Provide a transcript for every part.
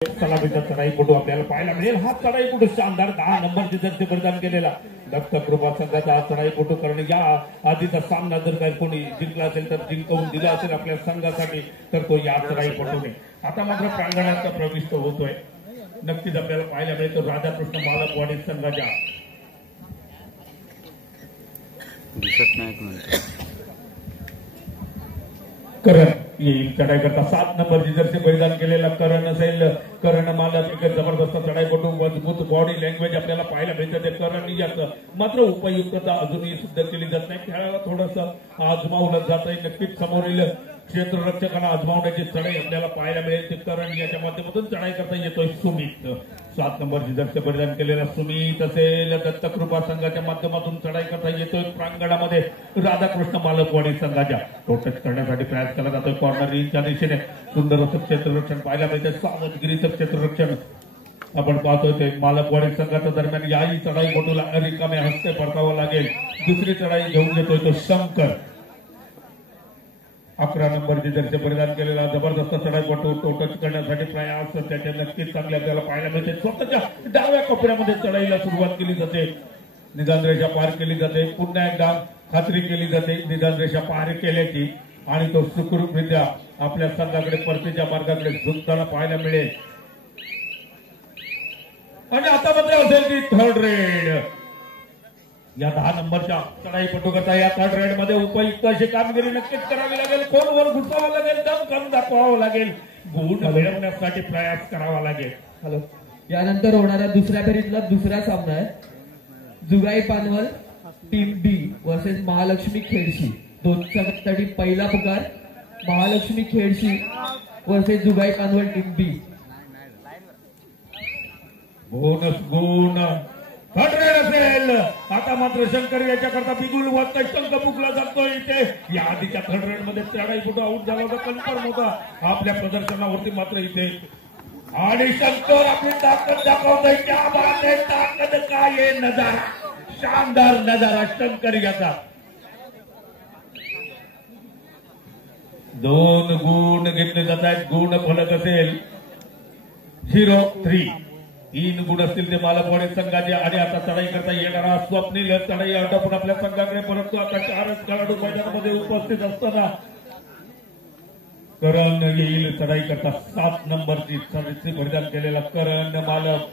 सलामीचा चढाईपटू आपल्याला पाहायला मिळेल। हा चढाईपटू शानदार 10 नंबरचे जर्सी परिधान केलेला दत्तकृपा संघाचा चढाईपटू कारण या आधीचा सामना जर काही कोणी जिंकला असेल तर जिंकवून दिला असेल आपल्या संघासाठी तर तो या चढाईपटूने आता मात्र प्रांगणात प्रविष्ट होतोय। नक्कीच आपल्याला पाहायला मिळतो राधाकृष्ण मालकवाडी संघाच्या दिसत नाही करण येईल चढाई करता 7 नंबरची जर्सी परिधान केलेला करण असेल। करण मालक एक जबरदस्त चढाईपटू मजबूत बॉडी लँग्वेज आपल्याला पाहायला मिळतं ते करण याचं मात्र उपयुक्तता अजूनही सिद्ध केली जात नाही। खेळाला थोडंसं आजमावलं जात आहे। नक्कीच समोरील क्षेत्ररक्षकांना आजमावण्याची चढाई आपल्याला पाहायला मिळेल ते करण याच्या माध्यमातून चढाई करता येतोय सुमित 7 नंबरची जर्सी परिधान केलेला सुमित असेल। दत्तकृपा संघाच्या माध्यमातून चढाई करता येतोय प्रांगणामध्ये राधाकृष्ण मालकवाडी संघाच्या टच करण्यासाठी प्रयास केला जातोय कॉर्नर रिंगच्या दिशेने सुंदर असं क्षेत्ररक्षण पाहायला मिळतं। सावधगिरीचं क्षेत्ररक्षण आपण पाहतोय ते मालकवाडी संघाच्या दरम्यान याही चढाईपटूला रिकाम्या हस्ते परतावं लागेल। दुसरी चढाई घेऊन येतोय तो शंकर 11 नंबरची जर्सी परिधान केलेला जबरदस्त चढाईपटू टच करण्यासाठी प्रयास त्याचे नक्कीच चांगले आपल्याला पाहायला मिळते। स्वतःच्या डाव्या कोपऱ्यामध्ये चढाईला सुरुवात केली जाते निदान रेषा पार केली जाते पुन्हा एकदा खात्री केली जाते निदान रेषा पार केल्याची आणि तो सुखरूपरित्या आपल्या संघाकडे परतीच्या मार्गाकडे झुकताना पाहायला मिळेल। आणि आता मात्र असेल की थर्ड रेड या 10 नंबरच्या चढाईपटू करता या थर्ड रेड मध्ये उपयुक्त अशी कामगिरी नक्कीच करावी लागेल। खोलवर घुसावं लागेल दम कम दाखवावं लागेल गुण मिळवण्यासाठी प्रयास करावा लागेल। हॅलो यानंतर होणारा दुसऱ्या फेरीतला दुसरा सामना आहे जुगाई Panwal team B versus Mahalakshmi खेडशी दोनसाठी पहिला पुकार महालक्ष्मी खेडशी वर्सेस जुगाई पानवल टीम बी बोनस गुण थर्ड रेड असेल। आता मात्र शंकर याच्याकरता बिगुल व शंख बुकला जातोय इथे या आधीच्या थर्ड रेड मध्ये चढाईपटू आउट झाला होता कन्फर्म होता आपल्या प्रदर्शनावरती मात्र इथे आणि शंकर आपली ताकद दाखवतोय क्या बात आहे ताकद काय नजारा शानदार नजारा शंकर याचा 2 गुण घेतले जात आहेत। गुण फलक असेल 0-3 3 गुण असतील ते मालकवाडी संघाचे आणि आता चढाई करता येणारा स्वप्नील चढाई आटोपून आपल्या संघाकडे परंतु आता 4च खेळाडू मैदानामध्ये उपस्थित असताना करण येईल चढाई करता 7 नंबरची जर्सी परिधान केलेला करण मालक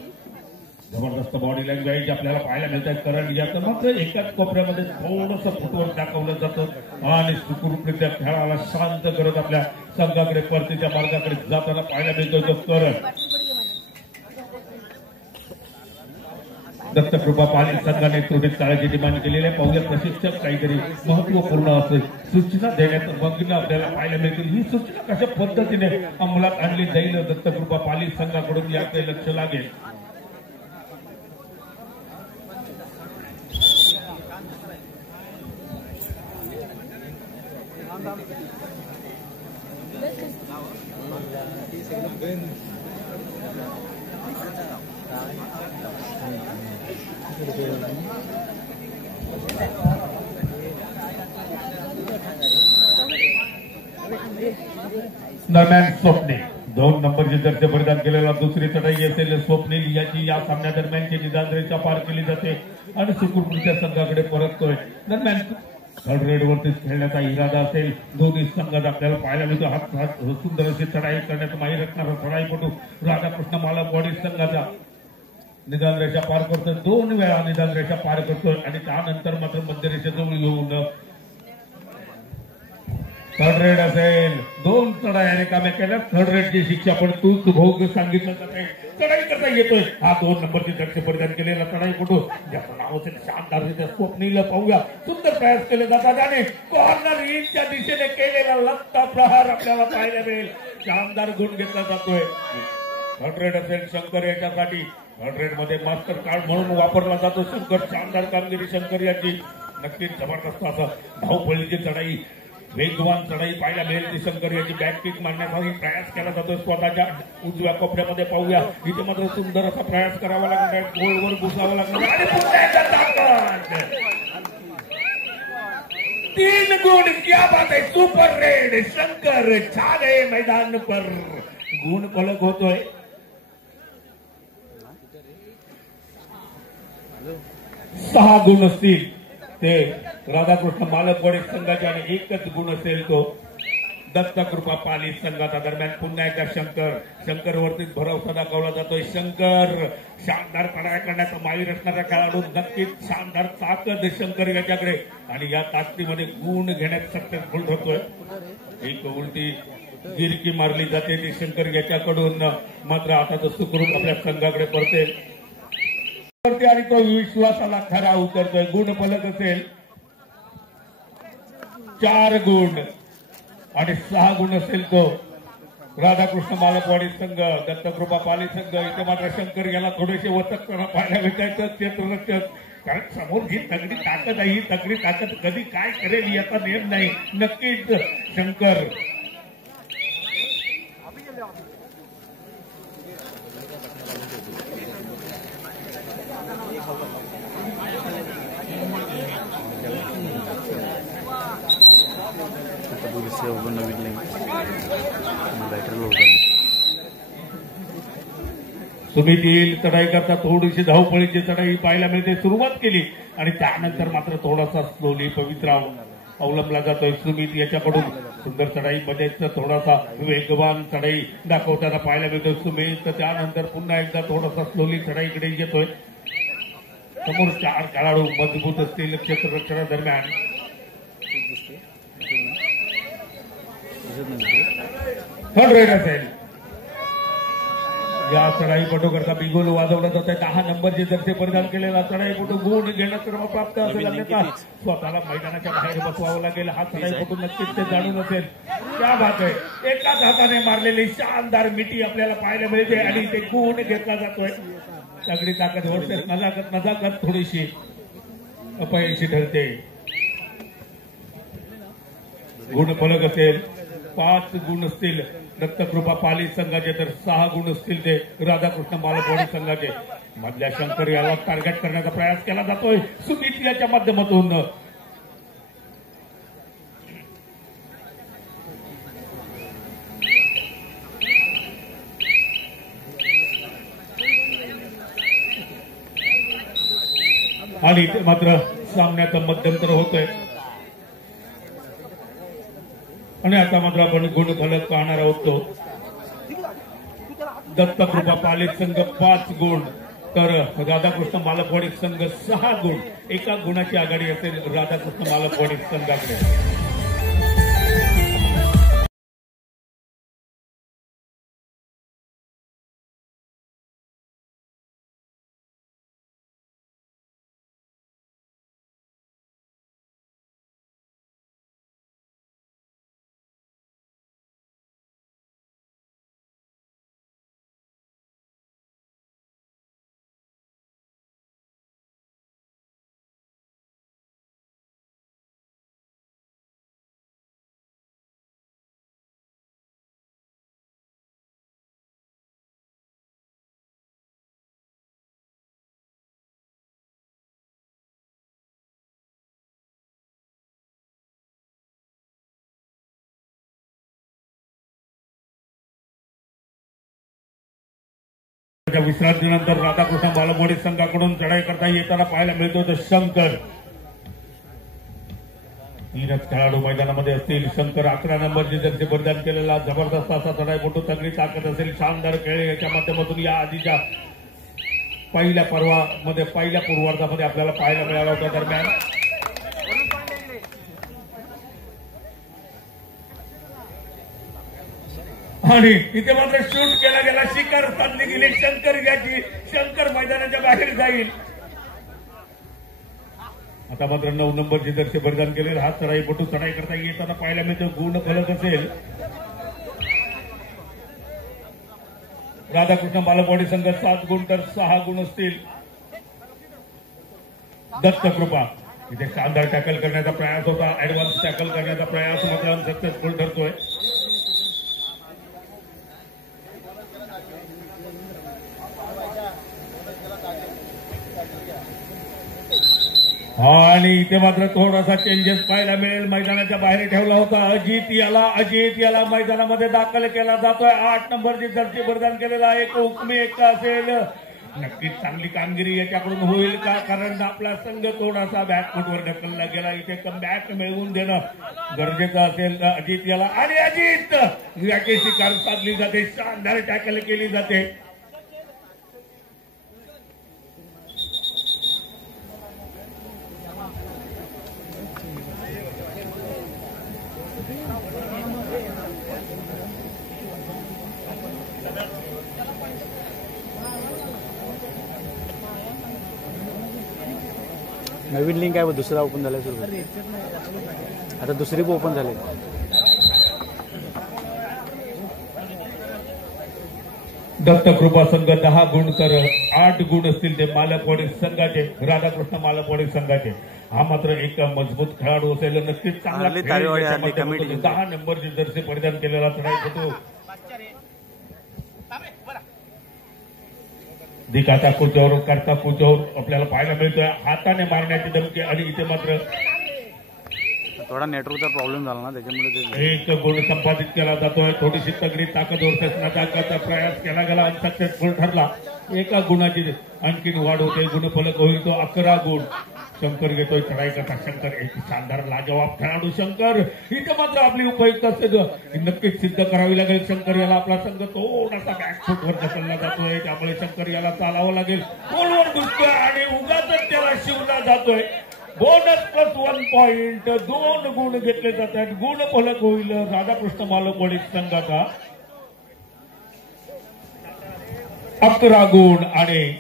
जबरदस्त बॉडी लँग्वेज आपल्याला पाहायला मिळत आहे। करण याचं मात्र एकाच कोपऱ्यामध्ये थोडंसं फुटवर्क दाखवलं जातं आणि सुखरूपरित्या खेळाला शांत करत आपल्या संघाकडे परतीच्या मार्गाकडे जाताना पाहायला मिळतोय तो करण। दत्तकृपा पालील संघाने त्रुटीत काळाची डिमांड केलेली आहे। पाहूया प्रशिक्षक काहीतरी महत्वपूर्ण असेल सूचना देण्यात मग्न आपल्याला पाहायला मिळतील। ही सूचना कशा पद्धतीने अंमलात आणली जाईल दत्तकृपा पालील संघाकडून याकडे लक्ष लागेल। दरम्यान स्वप्नील 2 नंबरची जर्सी परिधान केलेला दुसरी चढाई असेल स्वप्नील याची या सामन्या दरम्यानची निदान रेषा पार केली जाते आणि सुखरूपरित्या संघाकडे परततोय। दरम्यान थर्ड रेड वरती खेळण्याचा इरादा असेल दोन्ही संघात आपल्याला पाहायला मिळतो। हा सुंदर अशी चढाई करण्याचा माहीर असणारा चढाईपटू राधाकृष्ण मालकवाडी संघाचा निदान रेषा पार करतोय 2 वेळा निदान रेषा पार करतोय आणि त्यानंतर मात्र मध्य रेषेजवळ येऊन थर्ड रेड असेल 2 चढाई रिकाम्या केल्या। थर्ड रेडची शिक्षा पण तूच भोग सांगितलं जाते चढाई करता येतोय। हा 2 नंबरची जर्सी परिधान केलेला चढाईपटू ज्याचं नाव असेल शानदार स्वप्नील पाहूया सुंदर प्रयास केले जातात आणि कॉर्नर रिंगच्या दिशेने केलेला लत्ता प्रहार आपल्याला पाहायला मिळेल। शानदार गुण घेतला जातोय। थर्ड रेड असेल शंकर याच्यासाठी थर्ड रेड मध्ये मास्टर कार्ड म्हणून वापरला जातो शंकर। शानदार कामगिरी शंकर याची नक्कीच जबरदस्त असं धावपळीची चढाई वेगवान चढाई पाहायला मिळेल ती शंकर याची बॅक किक मारण्याचा प्रयास केला जातो स्वतःच्या उजव्या कोपऱ्यामध्ये पाहूया इथे मात्र सुंदर असा प्रयास करावा लागणार गोलवर घुसावा लागणार आणि पुन्हा एकदा ताकद 3 गुण क्या बात है सुपर रेड शंकर छा गए मैदान पर गुण फलक होतोय 6 गुण असतील ते राधाकृष्ण मालकवाडी संघाचे आणि एकच गुण असेल तो दत्तकृपा पाली संघाचा. दरम्यान पुन्हा एकदा शंकर वरतीच भरोसा दाखवला जातोय. शंकर शानदार पराभव करण्याचा माहीर असणारा खेळाडू, नक्कीच शानदार ताकद शंकर याच्याकडे आणि या ताकदीमध्ये गुण घेण्यात सक्सेसफुल ठरतोय. एक उलटी गिरकी मारली जाते ती शंकर याच्याकडून, मात्र आता तो सुखरूप आपल्या संघाकडे परतेल आणि तो विश्वासाला खरा उतरतोय. गुण फलक असेल 4 गुण आणि 6 गुण असेल तो राधाकृष्ण मालकवाडी संघ दत्तकृपा पाली संघ. इथे मात्र शंकर याला थोडेसे वचकपणा पाहायला भेटायचं क्षेत्ररक्षक, कारण समोर जी तगडी ताकद आहे ही तगडी ताकद कधी काय करेल याचा नेम नाही. नक्कीच शंकर नवीन बॅटर लोड सुमित येईल चढाई करता थोडीशी धावपळीची चढाई पाहायला मिळते. सुरुवात केली आणि त्यानंतर मात्र थोडासा स्लोली पवित्र अवलंबला जातोय. सुमित याच्याकडून सुंदर चढाईमध्येच थोडासा वेगवान चढाई दाखवताना पाहायला मिळतोय सुमित. त्यानंतर पुन्हा एकदा थोडासा स्लोली चढाईकडे येतोय. समोर 4 खेळाडू मजबूत असतील क्षेत्ररक्षणादरम्यान. थर्ड रेड असेल या चढाईपटू करता बिगुल वाजवला जात आहे. 10 नंबरचे जर्सी परिधान केलेला चढाईपटू गुण घेणं क्रमप्राप्त असेल, अन्यथा स्वतःला मैदानाच्या बाहेर बसवावं लागेल. हा चढाईपटू नक्कीच ते जाणून असेल. त्या भाग आहे एकाच हाताने मारलेली शानदार मिठी आपल्याला पाहायला मिळते आणि ते गुण घेतला जातोय. सगळी ताकद वर्षात नजाकत थोडीशी अपयशी ठरते. गुण फलक असेल 5 गुण असतील दत्तकृपा पाली संघाचे, तर 6 गुण असतील ते राधाकृष्ण मालकवाडी संघाचे. मधल्या शंकर याला टार्गेट करण्याचा प्रयास केला जातोय सुमित याच्या माध्यमातून. आणि ते मात्र सामन्याचा मध्यंतर होतोय आणि आता मात्र आपण गुण फलक पाहणार आहोत. तो दत्तकृपा पाली संघ 5 गुण तर राधाकृष्ण मालकवाडी संघ 6 गुण. एका गुणाची आघाडी असेल राधाकृष्ण मालकवाडी संघाकडे. विश्रांतीनंतर राधाकृष्ण मालकवाडी संघाकडून चढाई करता येताना पाहायला मिळतो तर शंकर. 3च खेळाडू मैदानामध्ये असतील. शंकर 11 नंबरची जर्सी परिधान केलेला जबरदस्त असा चढाईपटू, तगडी ताकद असेल, शानदार खेळ याच्या माध्यमातून या आधीच्या पहिल्या पूर्वार्धामध्ये आपल्याला पाहायला मिळाला होता. दरम्यान आणि इथे मात्र शूट केला गेला, शिकार साधली गेली शंकर याची. शंकर मैदानाच्या बाहेर जाईल. आता मात्र 9 नंबरची जर्सी परिधान केलेला हा चढाईपटू चढाई करता येताना पाहायला मिळतो. गुण फलक असेल राधाकृष्ण मालकवाडी संघ 7 गुण तर 6 गुण असतील दत्तकृपा. इथे शानदार टॅकल करण्याचा प्रयास होता, ऍडव्हान्स टॅकल करण्याचा प्रयास मात्र सक्सेसफुल ठरतोय. आणि इथे मात्र थोडासा चेंजेस पाहायला मिळेल. मैदानाच्या बाहेर ठेवला होता अजित याला मैदानामध्ये दाखल केला जातोय. 8 नंबरची जर्सी परिधान केलेला एक हुकमी एक असेल नक्कीच चांगली कामगिरी याच्याकडून होईल का, कारण आपला संघ थोडासा बॅकफुटवर ढकलला गेला. इथे कमबॅक मिळवून देणं गरजेचं असेल तर अजित याला, आणि अजित याची शिकार साधली जाते, शानदार टॅकल केली जाते. नवीन लिंक आहे बघ, दुसरा ओपन झालाय सुरू. आता दुसरी पण ओपन झाली. दत्तकृपा संघ 10 गुण तर 8 गुण असतील ते मालकवाडी संघाचे, राधाकृष्ण मालकवाडी संघाचे. हा मात्र एक मजबूत खेळाडू असेल, नक्कीच चांगला आली खेळ तारेवाडी, याच्या आली माध्यमातून कमिटी. 10 नंबरचे जर्सी परिधान केलेला होतो. दिखाता कुचवर करता कुचवर आपल्याला पाहायला मिळतोय, हाताने मारण्याची धमकी. आणि इथे मात्र थोडा नेटवर्कचा प्रॉब्लेम झाला ना, त्याच्यामुळे एक गुण संपादित केला जातोय. थोडीशी तगडी ताकद वर्चस्वाचा प्रयास केला गेला, अनसक्सेसफुल ठरला. एका गुणाची आणखीन वाढ होते, गुणफलक होईल तो 11 गुण. शंकर घेतोय चढाई करता. शंकर एक शानदार लाजवाब खेळाडू शंकर. इथे मात्र आपली उपयुक्त नक्कीच सिद्ध करावी लागेल. शंकर याला आपला संघ थोडासा बॅकफुटवर ढकलला जातोय, त्यामुळे शंकर याला चालावं लागेल. गोलवर घुसतोय आणि उगाच त्याला शिवला जातोय. बोनस +1 पॉइंट, 2 गुण घेतले जातात. गुण फलक होईल राधाकृष्ण मालकवाडी संघाचा 11 गुण आणि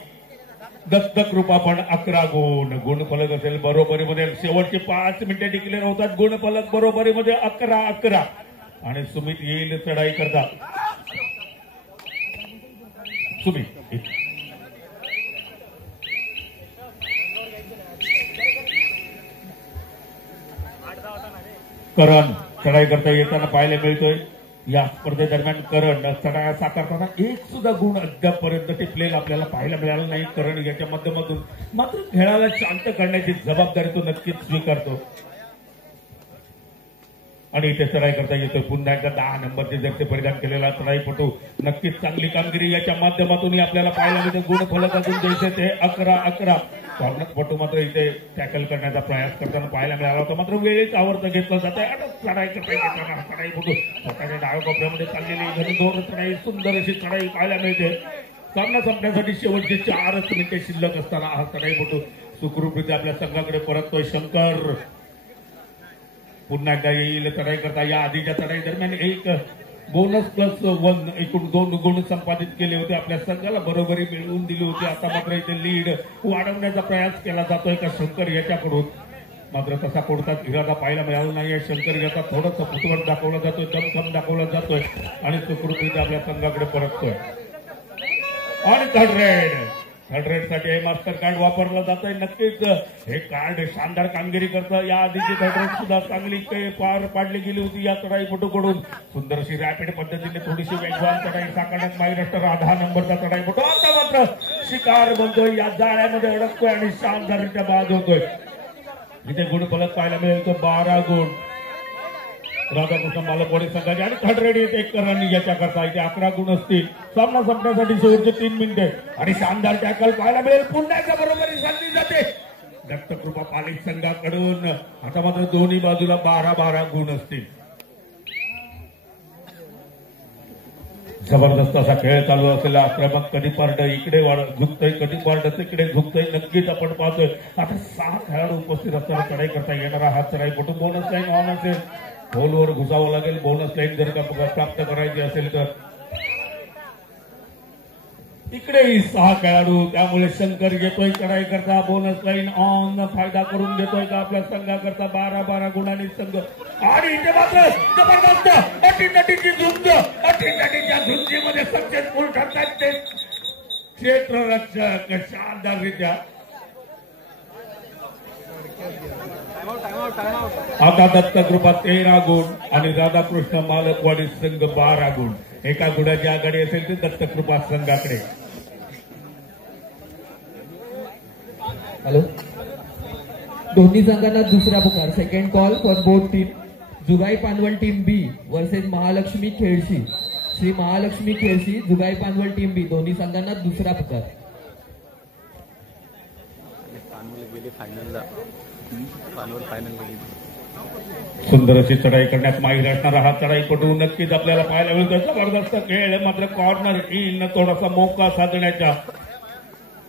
दत्तकृपा पण 11 गुण. गुणफलक असेल बरोबरीमध्ये. शेवटचे 5 मिनिटे डिक्लेअर होतात. गुणफलक बरोबरीमध्ये 11-11. आणि सुमित येईल चढाई करता. सुमित करण चढाई करता येताना पाहायला मिळतोय. या स्पर्धेदरम्यान करण चढाया साकारताना एक सुद्धा गुण अद्यापपर्यंत टिपलेला आपल्याला पाहायला मिळाला नाही. करण याच्या माध्यमातून मात्र खेळाला शांत करण्याची जबाबदारी तो नक्कीच स्वीकारतो. आणि इथे चढाई करता येतोय. पुन्हा एकदा 10 नंबरचे जर्सी परिधान केलेला चढाईपटू. नक्कीच चांगली कामगिरी याच्या माध्यमातून आपल्याला पाहायला मिळते. गुणफलक अजून द्यायचे ते 11-11. पटू मात्र इथे टॅकल करण्याचा प्रयास करताना पाहायला मिळाला होता, मात्र वेळेच आवर्त घेतलं जात आहे. आता चढाई करता चढाईपटू स्वतःच्या डाव्या कोपऱ्यामध्ये चाललेली घनघोर चढाई, सुंदर अशी चढाई पाहायला मिळते. सामना संपण्यासाठी शेवटचे 4 मिनिटे शिल्लक असताना हा चढाईपटू सुखरूपरित्या आपल्या संघाकडे परततोय. शंकर पुन्हा एकदा येईल चढाई करता. या आधीच्या चढाई दरम्यान एक बोनस +1 एकूण 2 गुण संपादित केले होते. आपल्या संघाला बरोबरी मिळवून दिली होती. आता मात्र इथे लीड वाढवण्याचा प्रयास केला जातोय का शंकर याच्याकडून, मात्र तसा कोणताच इरादा पाहायला मिळाला नाहीये. शंकर याचा थोडंसं फुटवट दाखवला जातोय, दमखम दाखवला जातोय आणि सुखरूपरित्या आपल्या संघाकडे परततोय. आणि थर्ड रेड साठी हे मास्टर कार्ड वापरलं जात आहे. नक्कीच हे कार्ड शानदार कामगिरी करतं. या आधीची थर्ड रेड सुद्धा चांगली पार पाडली गेली होती या चढाईपटूकडून. सुंदर अशी रॅपिड पद्धतीने थोडीशी वेगवान चढाई साकारण्यात महाराष्ट्र 10 नंबरचा चढाईपटू आता मात्र शिकार बनतोय, या जाळ्यामध्ये अडकतोय आणि शानदाररित्या बाद होतोय. इथे गुणफलक पाहायला मिळेल तो 12 गुण राधाकृष्ण मालकवाडी संघाचे. आणि थर्ड रेड येते करण याच्याकरता. इथे 11 गुण असतील. सामना संपण्यासाठी शेवटचे 3 मिनिटे आणि शानदार टॅकल पाहायला मिळेल. पुन्हा एकदा बरोबरी साधली जाते दत्तकृपा पालिक संघाकडून. आता मात्र दोन्ही बाजूला 12-12 गुण असतील. जबरदस्त असा खेळ चालू असलेला आक्रमक, कधी पार्ट इकडे झुकतोय, कधी पार्ट तिकडे झुकतोय. नक्कीच आपण पाहतोय आता 6 खेळाडू उपस्थित असताना चढाई करता येणारा हा चढाईपटू. बोनस लाईन ऑन असेल, होलवर घुसावं लागेल. बोनस लाईन जर का प्राप्त करायची असेल तर इकडेही 6 खेळाडू, त्यामुळे शंकर घेतोय चढाई करता. बोनस लाईन ऑन फायदा करून घेतोय का आपल्या संघाकरता. 12-12 गुणांनी संघ. आणि इथे मात्र जबरदस्त अटीतटीची झुंज, अटीतटीच्या झुंजीमध्ये सक्सेसफुल ठरतात ते क्षेत्ररक्षक शानदाररित्या. आता दत्तकृपा 13 गुण आणि राधाकृष्ण मालकवाडी संघ 12 गुण. एका गुणाची आघाडी असेल तर दत्तकृपा संघाकडे. हॅलो, दोन्ही संघांना दुसरा पुकार. Second call for both team. Jugai Panwal team B versus Mahalakshmi खेळशी. श्री महालक्ष्मी खेळशी जुगाई पानवल टीम बी. दोन्ही संघांना दुसरा पुकार. गेली फायनलला. फायनलला गेली. सुंदर अशी चढाई करण्यात माहीर असणारा हा चढाईपटू नक्कीच आपल्याला पाहायला मिळतो. जबरदस्त खेळ, मात्र कॉर्नर इन थोडासा मोका साधण्याच्या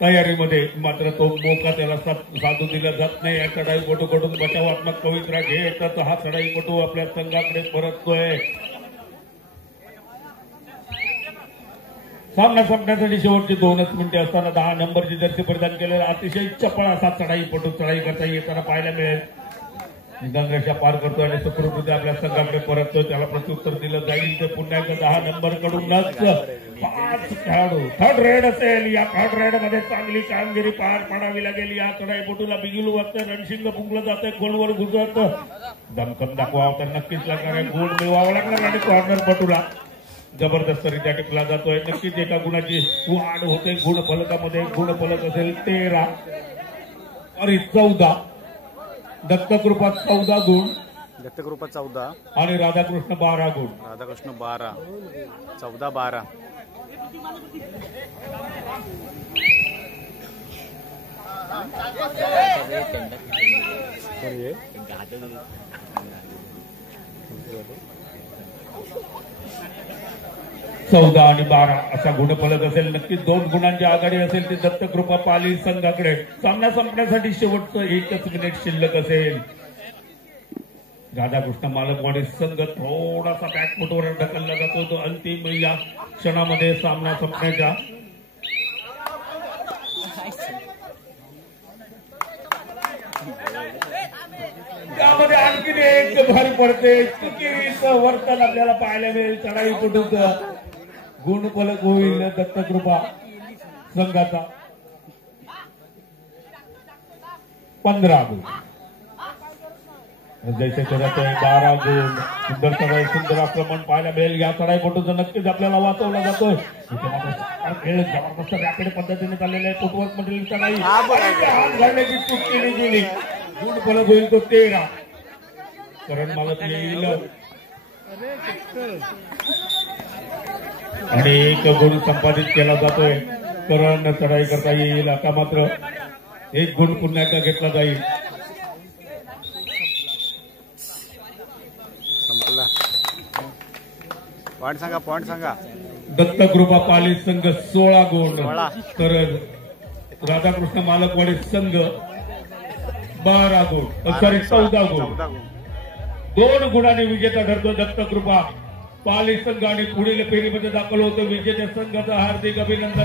तयारीमध्ये, मात्र तो मोका त्याला साधू दिला जात नाही. या चढाईपटूकडून बचावात्मक पवित्रा घेत हा चढाईपटू आपल्या संघाकडे परततोय. सामना संपण्यासाठी शेवटची 2च मिनिटे असताना 10 नंबरची जर्सी परिधान केलेला अतिशय चपळ असा चढाईपटू चढाई करता येताना पाहायला मिळेल. गंगरेशा पार करतोय आणि सुखरूपरित्या आपल्या संघाकडे परततोय. त्याला प्रत्युत्तर दिलं जाईल. ते पुन्हा एकदा 10 नंबर कडूनच 5 खेळाडू थर्ड रेड असेल. या थर्ड रेड मध्ये चांगली कामगिरी पार पाडावी लागेल. या चढाईपटूला बिगिलू वाजतंय, रणशिंग फुंकलं जातंय, गोलवर घुसत दमखम दाखवावं तर नक्कीच लागणार आहे. गोल मिळवावं लागणार आणि कॉर्नर पटूला जबरदस्तरित्या टिपला जातोय. नक्कीच एका गुणाची वाढ होते. गुणफलकामध्ये गुणफलक असेल 13 आणि 14. दत्तकृपा 14 गुण, दत्तकृपा 14 आणि राधाकृष्ण 12 गुण. राधाकृष्ण 12, 14, 12. चौदा आणि 12 असा गुणफलक असेल. नक्कीच 2 गुणांची आघाडी असेल ती दत्तकृपा पाली संघाकडे. सामना संपण्यासाठी शेवटचं 1च मिनिट शिल्लक असेल. राधाकृष्ण मालकवाडी संघ थोडासा बॅकफुटवर ढकलला जातो. तो अंतिम या क्षणामध्ये सामना संपण्याच्या त्यामध्ये आणखी एक भर पडते. चुकीचं वर्तन आपल्याला पाहायला मिळेल. चढाईपटूचं गुणफलक होईल दत्तकृपा संघाचा 15 गुण. जैसे जातोय 12 गुण. सुंदर चढाई, सुंदर आक्रमण पाहायला मिळेल. या चढाईपटूचं नक्कीच आपल्याला वाचवला जातोय. खेळ जबरदस्त रॅपिड पद्धतीने चाललेला आहे. फुटवर्क मधील चढाई हात घालण्याची चूक केली गेली. गुणफलक होईल तो 13. करण मालक येईल आणि 1 गुण संपादित केला जातोय. करण चढाई करता येईल. आता मात्र 1 गुण पुन्हा एकदा घेतला जाईल. संपला. पॉइंट सांगा. दत्तकृपा पाली संघ 16 गुण, तर राधाकृष्ण मालकवाडी संघ 12 गुण, सॉरी 14 गुण. 2 गुणांनी विजेता ठरतो दत्तकृपा पाली संघ आणि पुढील फेरीमध्ये दाखल होतो विजेत्या संघाचं हार्दिक अभिनंदन.